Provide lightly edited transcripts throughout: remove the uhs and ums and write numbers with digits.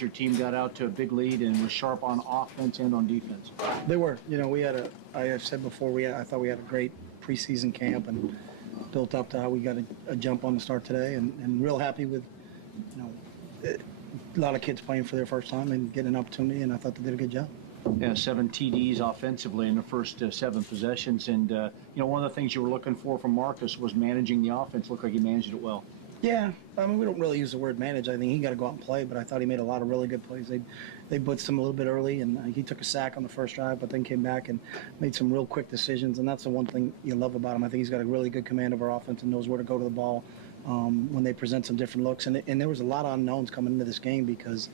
Your team got out to a big lead and was sharp on offense and on defense. They were. You know, we had I have said before, I thought we had a great preseason camp and built up to how we got a jump on the start today, and real happy with, you know, a lot of kids playing for their first time and getting an opportunity, and I thought they did a good job. Yeah, 7 TDs offensively in the first 7 possessions, and you know, one of the things you were looking for from Marcus was managing the offense. Looked like he managed it well. Yeah, I mean, we don't really use the word manage. I think he got to go out and play, but I thought he made a lot of really good plays. They blitzed him a little bit early, and he took a sack on the first drive, but then came back and made some real quick decisions, and that's the one thing you love about him. I think he's got a really good command of our offense and knows where to go to the ball when they present some different looks. And there was a lot of unknowns coming into this game because,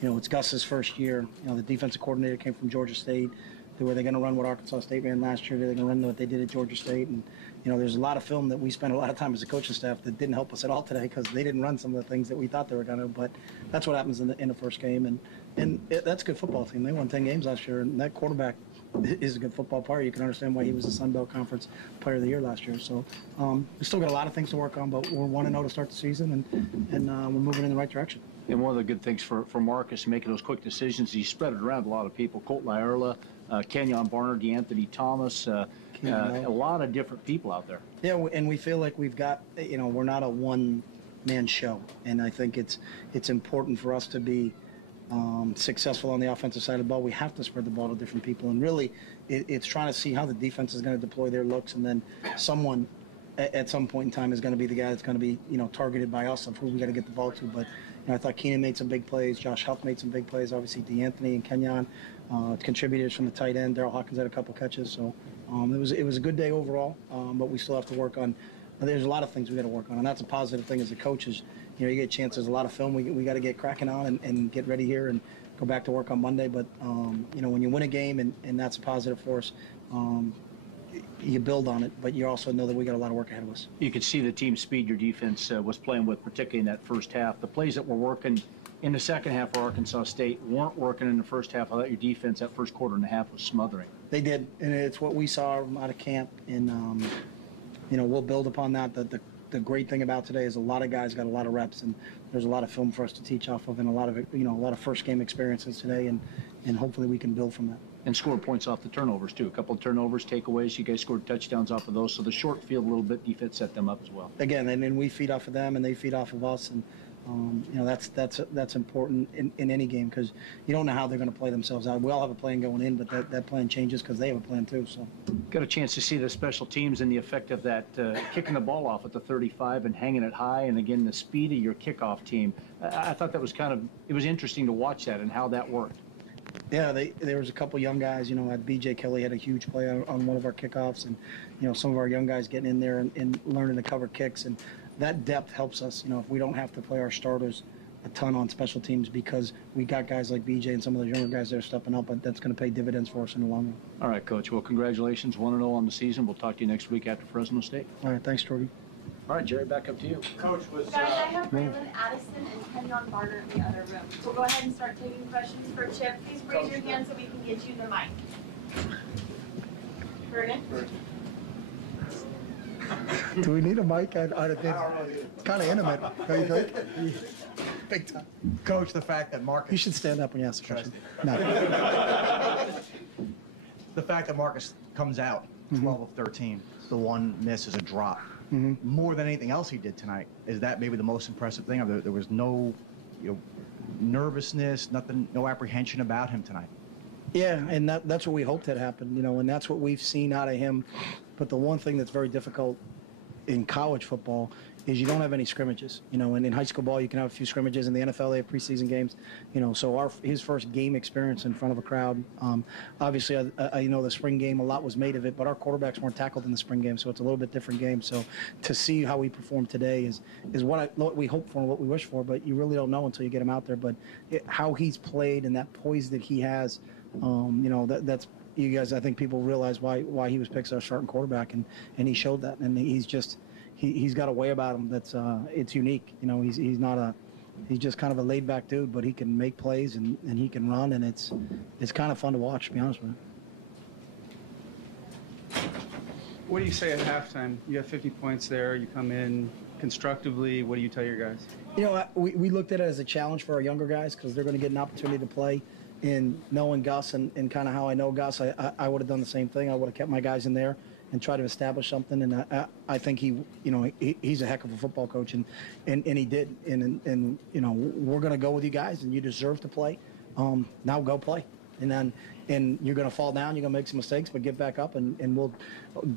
you know, it's Gus's first year. You know, the defensive coordinator came from Georgia State. Were they going to run what Arkansas State ran last year? Are they going to run what they did at Georgia State? And, you know, there's a lot of film that we spent a lot of time as a coaching staff that didn't help us at all today because they didn't run some of the things that we thought they were going to. But that's what happens in the first game. That's a good football team. They won 10 games last year, and that quarterback is a good football player. You can understand why he was the Sun Belt Conference Player of the Year last year. So we still got a lot of things to work on, but we're 1-0 to start the season, and we're moving in the right direction. And one of the good things for Marcus making those quick decisions, he spread it around a lot of people. Colt Lyerla, Kenyon Barner, DeAnthony Thomas, a lot of different people out there. Yeah, and we feel like we've got, you know, we're not a one-man show. And I think it's important for us to be successful on the offensive side of the ball. We have to spread the ball to different people. And really, it's trying to see how the defense is going to deploy their looks. And then someone at some point in time is going to be the guy that's going to be, you know, targeted by us of who we got to get the ball to. But you know, I thought Keenan made some big plays. Josh Huff made some big plays. Obviously, DeAnthony and Kenyon contributors from the tight end. Daryl Hawkins had a couple catches. So it was a good day overall. But we still have to work on. There's a lot of things we got to work on, and that's a positive thing as a coach. Is, you know, you get chances, a lot of film we got to get cracking on and get ready here and go back to work on Monday. But you know, when you win a game and that's a positive for us. You build on it, but you also know that we got a lot of work ahead of us. You could see the team speed your defense was playing with, particularly in that first half. The plays that were working in the second half for Arkansas State weren't working in the first half. I thought your defense that first quarter and a half was smothering. They did, and it's what we saw out of camp, and you know, we'll build upon that. The great thing about today is a lot of guys got a lot of reps, and there's a lot of film for us to teach off of, and a lot of first game experiences today, and hopefully we can build from that. And score points off the turnovers, too. A couple of turnovers, takeaways. You guys scored touchdowns off of those. So the short field a little bit, defense set them up as well. Again, and then we feed off of them, and they feed off of us. And, you know, that's important in any game because you don't know how they're going to play themselves out. We all have a plan going in, but that plan changes because they have a plan, too. So got a chance to see the special teams and the effect of that kicking the ball off at the 35 and hanging it high. And, again, the speed of your kickoff team. I thought that was it was interesting to watch that and how that worked. Yeah, there was a couple young guys. You know, B.J. Kelly had a huge play on one of our kickoffs, and you know, some of our young guys getting in there and learning to cover kicks, and that depth helps us. You know, if we don't have to play our starters a ton on special teams because we got guys like B.J. and some of the younger guys that are stepping up, but that's going to pay dividends for us in the long run. All right, Coach. Well, congratulations, 1-0 on the season. We'll talk to you next week after Fresno State. All right, thanks, Jordy. All right, Jerry, back up to you. Coach, was... Guys, I have Braylon Addison and Kenyon Barner in the other room. So go ahead and start taking questions for Chip. Please raise your hand so we can get you the mic. Vernon? Do we need a mic? It's kind of intimate. Don't you think? Big time. Coach, the fact that Marcus... You should stand up when you ask the question. No. The fact that Marcus comes out 12 of 13, the one miss is a drop. More than anything else he did tonight, is that maybe the most impressive thing? There was no, you know, nervousness, nothing, no apprehension about him tonight. Yeah, and that's what we hoped had happened, you know, and that's what we've seen out of him. But the one thing that's very difficult in college football is you don't have any scrimmages, you know, and in high school ball you can have a few scrimmages. In the NFL they have preseason games, you know, so his first game experience in front of a crowd, obviously you know, the spring game, a lot was made of it, but our quarterbacks weren't tackled in the spring game, so it's a little bit different game. So to see how he performed today is what we hope for and what we wish for, but you really don't know until you get him out there. But how he's played and that poise that he has, you know, that's, you guys, I think people realize why he was picked as our starting quarterback, and he showed that, and he's just he's got a way about him that's it's unique. You know, he's just kind of a laid back dude, but he can make plays and he can run, and it's kind of fun to watch, to be honest with you. What do you say at halftime? You got 50 points there. You come in constructively. What do you tell your guys? You know, we looked at it as a challenge for our younger guys because they're going to get an opportunity to play. And knowing Gus and kind of how I know Gus, I would have done the same thing. I would have kept my guys in there and tried to establish something. And I think he's a heck of a football coach, and he did. And you know, we're going to go with you guys, and you deserve to play. Now go play. And you're going to fall down, you're going to make some mistakes, but get back up, and we'll.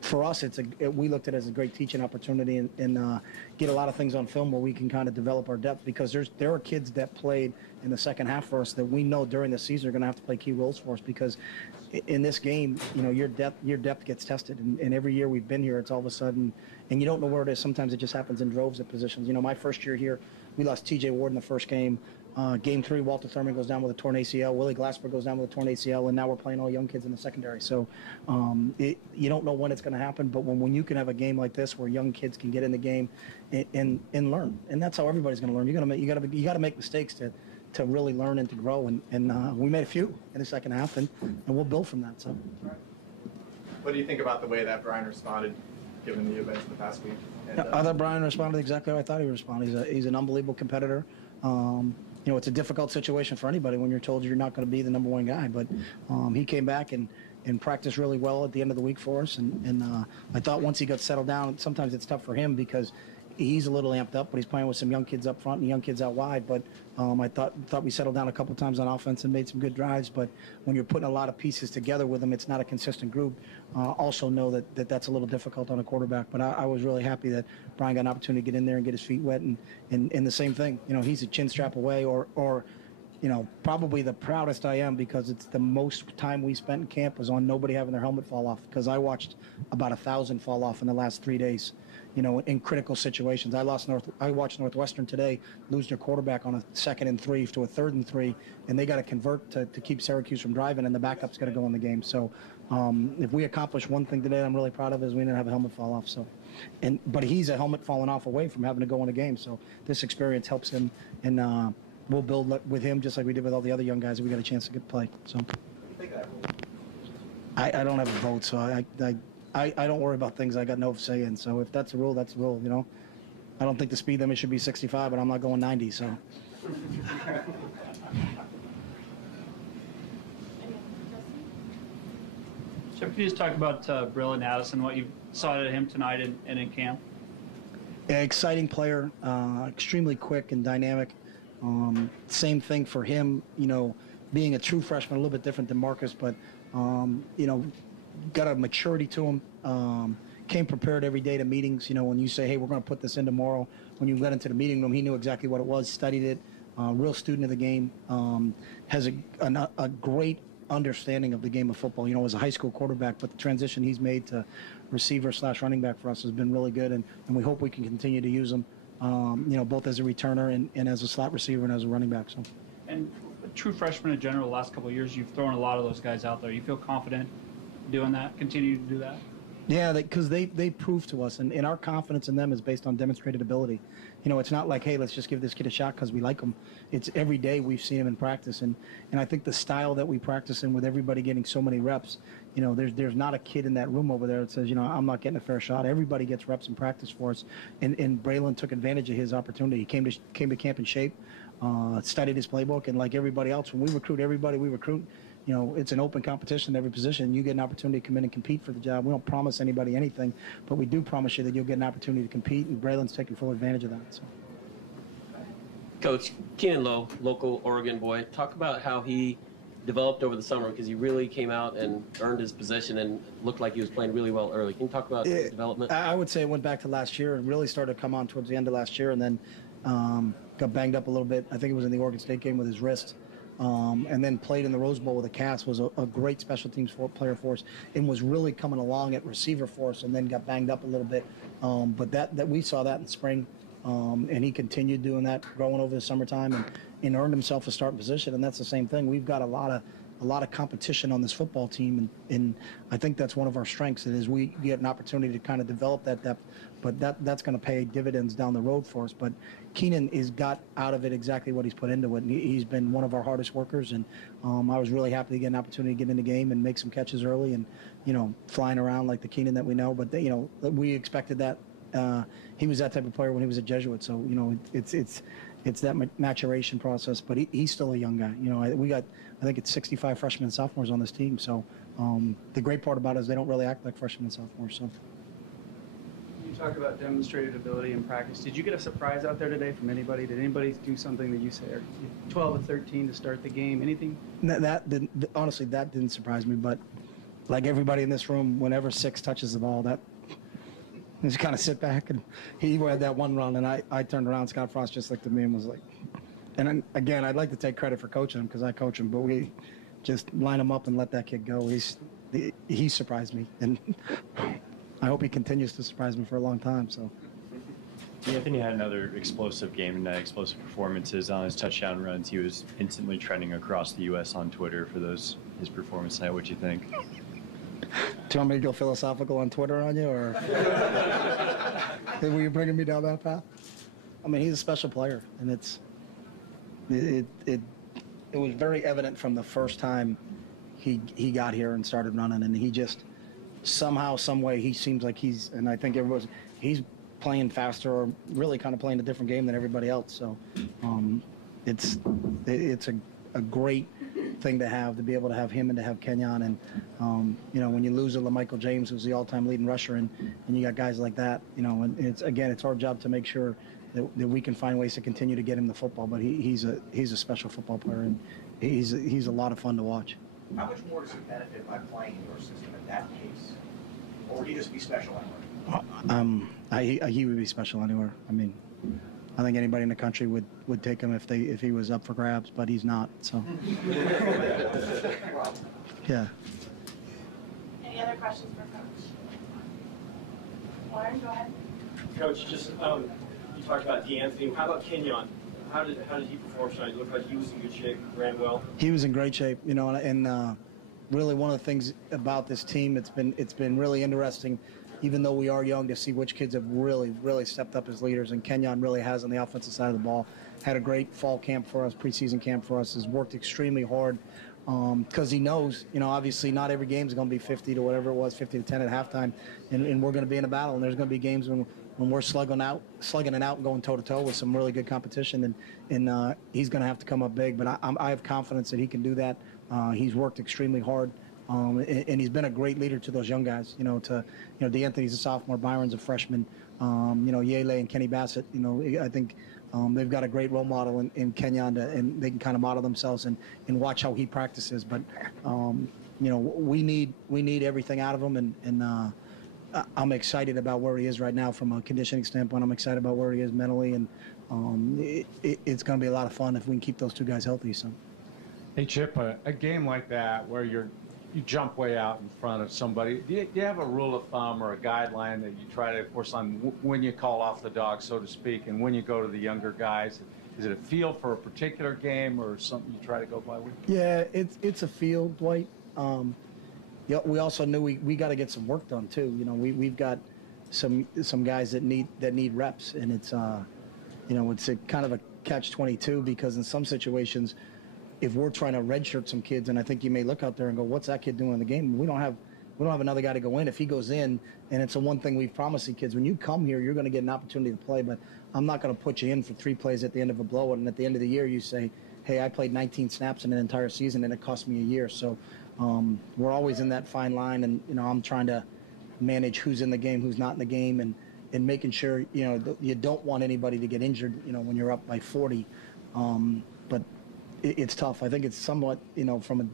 For us, we looked at it as a great teaching opportunity, and get a lot of things on film where we can kind of develop our depth, because there are kids that played in the second half for us that we know during the season are going to have to play key roles for us, because in this game, you know, your depth gets tested, and every year we've been here, it's all of a sudden, and you don't know where it is. Sometimes it just happens in droves of positions. You know, my first year here, we lost T.J. Ward in the first game. Game 3, Walter Thurman goes down with a torn ACL. Willie Glasper goes down with a torn ACL, and now we're playing all young kids in the secondary. So you don't know when it's going to happen, but when you can have a game like this where young kids can get in the game and learn, and that's how everybody's going to learn. You got to make mistakes to really learn and to grow, and we made a few in the second half, and we'll build from that. So, what do you think about the way that Brian responded, given the events of the past week? And, I thought Brian responded exactly how I thought he would respond. He's an unbelievable competitor. You know, it's a difficult situation for anybody when you're told you're not going to be the number one guy. But he came back and practiced really well at the end of the week for us. And I thought once he got settled down, sometimes it's tough for him because he's a little amped up, but he's playing with some young kids up front and young kids out wide. But I thought we settled down a couple times on offense and made some good drives. But when you're putting a lot of pieces together with them, it's not a consistent group. Also know that's a little difficult on a quarterback. But I was really happy that Brian got an opportunity to get in there and get his feet wet. And the same thing, you know, he's a chin strap away or you know, probably the proudest I am because it's the most time we spent in camp was on nobody having their helmet fall off, because I watched about 1,000 fall off in the last 3 days, you know, in critical situations. I watched Northwestern today lose their quarterback on a 2nd and 3 to a 3rd and 3, and they got to convert to keep Syracuse from driving, and the backup's got to go in the game. So if we accomplish one thing today I'm really proud of is we didn't have a helmet fall off. So, but he's a helmet falling off away from having to go in a game. So this experience helps him, and we'll build with him just like we did with all the other young guys that we got a chance to get play. So I don't have a vote, so I don't worry about things I got no say in. So if that's a rule, that's a rule, you know. I don't think the speed limit should be 65, but I'm not going 90, so. Chip, can you just talk about Braylon Addison, what you saw at him tonight and in camp? Yeah, exciting player, extremely quick and dynamic. Same thing for him, you know, being a true freshman, a little bit different than Marcus, but, you know, got a maturity to him. Came prepared every day to meetings. You know, when you say, hey, we're going to put this in tomorrow, when you went into the meeting room, he knew exactly what it was, studied it, real student of the game, has a great understanding of the game of football, you know, as a high school quarterback, but the transition he's made to receiver/running back for us has been really good, and we hope we can continue to use him, you know, both as a returner and as a slot receiver and as a running back. So. And true freshman in general, the last couple of years, you've thrown a lot of those guys out there. You feel confident doing that, continue to do that? Yeah, because they prove to us, and our confidence in them is based on demonstrated ability. You know, it's not like, hey, let's just give this kid a shot because we like him. It's every day we've seen him in practice, and I think the style that we practice in with everybody getting so many reps, you know, there's not a kid in that room over there that says, you know, I'm not getting a fair shot. Everybody gets reps in practice for us, and Braylon took advantage of his opportunity. He came to camp in shape, studied his playbook, and like everybody else, when we recruit everybody, we recruit. You know, it's an open competition in every position. You get an opportunity to come in and compete for the job. We don't promise anybody anything, but we do promise you that you'll get an opportunity to compete, and Braylon's taking full advantage of that. So. Coach, Keenan Lowe, local Oregon boy, talk about how he developed over the summer, because he really came out and earned his position and looked like he was playing really well early. Can you talk about his development? I would say it went back to last year and really started to come on towards the end of last year, and then got banged up a little bit. I think it was in the Oregon State game with his wrist. And then played in the Rose Bowl with a cast, was a great special teams player for us, and was really coming along at receiver for us, and then got banged up a little bit. But that we saw that in spring, and he continued doing that, growing over the summertime, and earned himself a starting position. And that's the same thing. We've got a lot of competition on this football team, and I think that's one of our strengths. Is we get an opportunity to kind of develop that depth, but that's going to pay dividends down the road for us. But Keenan has got out of it exactly what he's put into it, and he's been one of our hardest workers. And I was really happy to get an opportunity to get in the game and make some catches early, and, you know, flying around like the Keenan that we know. But you know, we expected that he was that type of player when he was a Jesuit. So it's that maturation process. But he's still a young guy. I think it's 65 freshmen and sophomores on this team. So the great part about it is they don't really act like freshmen and sophomores. So. You talk about demonstrated ability in practice. Did you get a surprise out there today from anybody? Did anybody do something that you say, 12 of 13 to start the game? Anything? That didn't, honestly, that didn't surprise me. But like everybody in this room, whenever Six touches the ball, that just kind of sit back. And he had that one run, and I turned around. Scott Frost just looked at me and was like, and then, again, I'd like to take credit for coaching him because I coach him, but we just line him up and let that kid go. He surprised me, and I hope he continues to surprise me for a long time. So. Anthony had another explosive game and explosive performances on his touchdown runs. He was instantly trending across the U.S. on Twitter for his performance tonight. What do you think? Do you want me to go philosophical on Twitter on you, or were you bringing me down that path? I mean, he's a special player, and it was very evident from the first time he got here and started running, and he just somehow, some way, he seems like and I think he's playing faster or really kind of playing a different game than everybody else. So it's a great thing to be able to have him and to have Kenyon. And when you lose a LaMichael James, who's the all-time leading rusher, and you got guys like that, and it's our job to make sure that we can find ways to continue to get him the football. But he's a special football player, and he's a lot of fun to watch. How much more does he benefit by playing in your system at that pace? Or would he just be special anywhere? He would be special anywhere. I mean, I think anybody in the country would take him if he was up for grabs, but he's not. So, yeah. Any other questions for Coach? Lauren, go ahead. Coach, just you talked about D'Anthony. How about Kenyon? How did he perform tonight? It looked like he was in good shape, ran well. He was in great shape, and really one of the things about this team, it's been really interesting, even though we are young, to see which kids have really, really stepped up as leaders, and Kenyon really has on the offensive side of the ball. Had a great fall camp for us, preseason camp for us, has worked extremely hard because he knows, obviously not every game is going to be 50 to whatever it was, 50 to 10 at halftime, and we're going to be in a battle, and there's going to be games when we're slugging it out and going toe-to-toe with some really good competition, and he's going to have to come up big, but I have confidence that he can do that. He's worked extremely hard. And he's been a great leader to those young guys. D'Anthony's a sophomore, Byron's a freshman. Yele and Kenny Bassett. I think they've got a great role model in Kenyon, and they can kind of model themselves and watch how he practices. But we need everything out of him, and I'm excited about where he is right now from a conditioning standpoint. I'm excited about where he is mentally, and it's going to be a lot of fun if we can keep those two guys healthy. So. Hey Chip, a game like that where you jump way out in front of somebody, do you have a rule of thumb or a guideline that you try to force on when you call off the dog, so to speak, and when you go to the younger guys? Is it a feel for a particular game or something you try to go by with? Yeah, it's a feel, Dwight. We also knew we got to get some work done too. We've got some guys that need reps, and it's a kind of a catch-22 because in some situations, if we're trying to redshirt some kids, and I think you may look out there and go, what's that kid doing in the game? We don't have another guy to go in. If he goes in, and it's the one thing we've promised the kids, when you come here, you're going to get an opportunity to play, but I'm not going to put you in for 3 plays at the end of a blowout, and at the end of the year you say, hey, I played 19 snaps in an entire season, and it cost me a year. So we're always in that fine line, and I'm trying to manage who's in the game, who's not in the game, and making sure, you don't want anybody to get injured, when you're up by 40. But it's tough. I think it's somewhat, from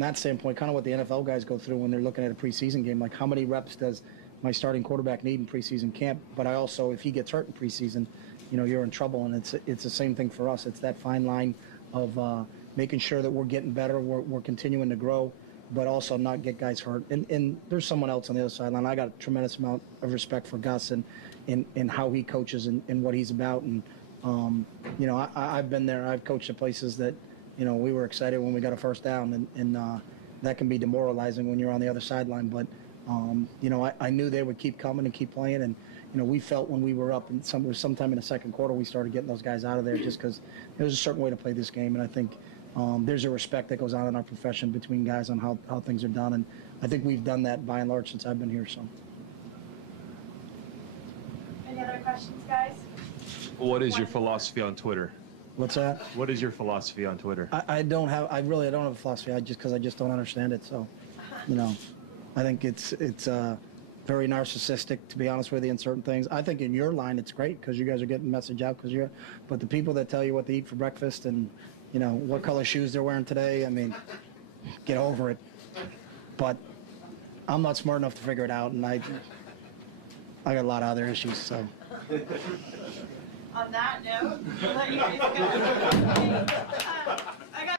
that standpoint, kind of what the NFL guys go through when they're looking at a preseason game. Like, how many reps does my starting quarterback need in preseason camp? But I also, if he gets hurt in preseason, you're in trouble. And it's the same thing for us. It's that fine line of making sure that we're getting better, we're continuing to grow, but also not get guys hurt. And there's someone else on the other sideline. I got a tremendous amount of respect for Gus and how he coaches and what he's about. And I've been there. I've coached at places that, we were excited when we got a first down, and that can be demoralizing when you're on the other sideline. But, I knew they would keep coming and keep playing. And, we felt when we were up, and sometime in the second quarter, we started getting those guys out of there just because there's a certain way to play this game. And I think there's a respect that goes on in our profession between guys on how things are done. And I think we've done that by and large since I've been here. So. questions, guys? What is your philosophy on Twitter? What's that? What is your philosophy on Twitter? I don't have a philosophy. Because I just don't understand it. So, I think it's very narcissistic, to be honest with you, in certain things. I think in your line it's great because you guys are getting message out but the people that tell you what to eat for breakfast and, what color shoes they're wearing today, I mean, get over it. But I'm not smart enough to figure it out, and I got a lot of other issues, so. On that note, we'll let you guys go.